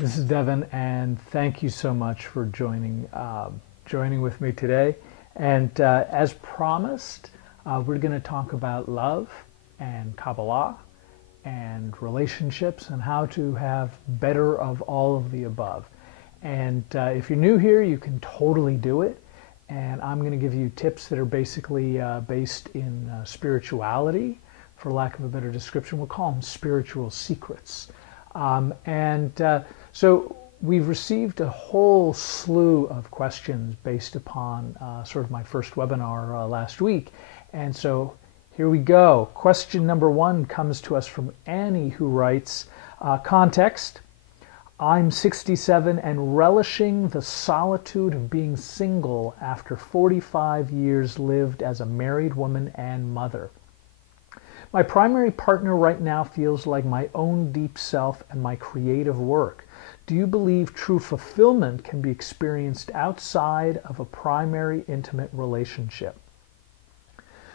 This is Devin, and thank you so much for joining with me today. And as promised, we're going to talk about love and Kabbalah and relationships and how to have better of all of the above. And if you're new here, you can totally do it. And I'm going to give you tips that are basically based in spirituality, for lack of a better description. We'll call them spiritual secrets. So we've received a whole slew of questions based upon sort of my first webinar last week. And so here we go. Question number one comes to us from Annie, who writes, context: I'm 67 and relishing the solitude of being single after 45 years lived as a married woman and mother. My primary partner right now feels like my own deep self and my creative work. Do you believe true fulfillment can be experienced outside of a primary intimate relationship?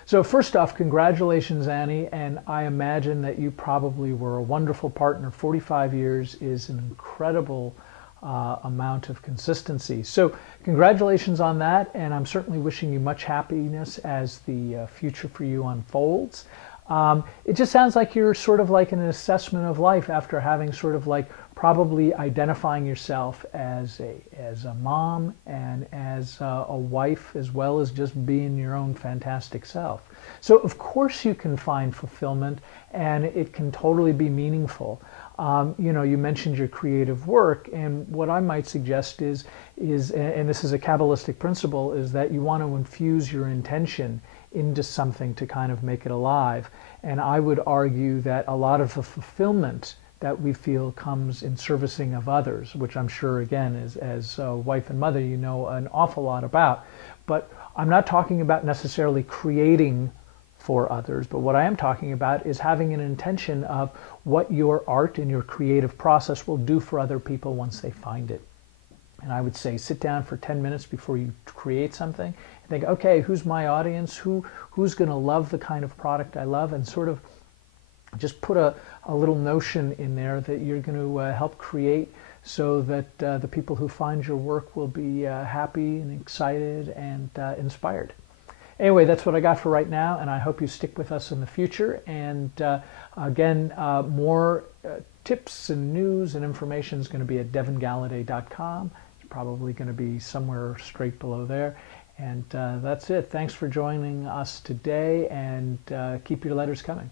So first off, congratulations, Annie, and I imagine that you probably were a wonderful partner. 45 years is an incredible amount of consistency. So congratulations on that, and I'm certainly wishing you much happiness as the future for you unfolds. It just sounds like you're sort of like in an assessment of life after having sort of like probably identifying yourself as a mom and as a wife, as well as just being your own fantastic self. So of course you can find fulfillment, and it can totally be meaningful. You know, you mentioned your creative work, and what I might suggest is, and this is a Kabbalistic principle, is that you want to infuse your intention into something to kind of make it alive. And I would argue that a lot of the fulfillment that we feel comes in servicing of others, which I'm sure, again, as a wife and mother, you know an awful lot about. But I'm not talking about necessarily creating for others, but what I am talking about is having an intention of what your art and your creative process will do for other people once they find it. And I would say sit down for 10 minutes before you create something and think, okay, who's my audience? Who's going to love the kind of product I love? And sort of just put a little notion in there that you're going to help create, so that the people who find your work will be happy and excited and inspired. Anyway, that's what I got for right now, and I hope you stick with us in the future. And again, more tips and news and information is going to be at devingallaudet.com. It's probably going to be somewhere straight below there. And that's it. Thanks for joining us today, and keep your letters coming.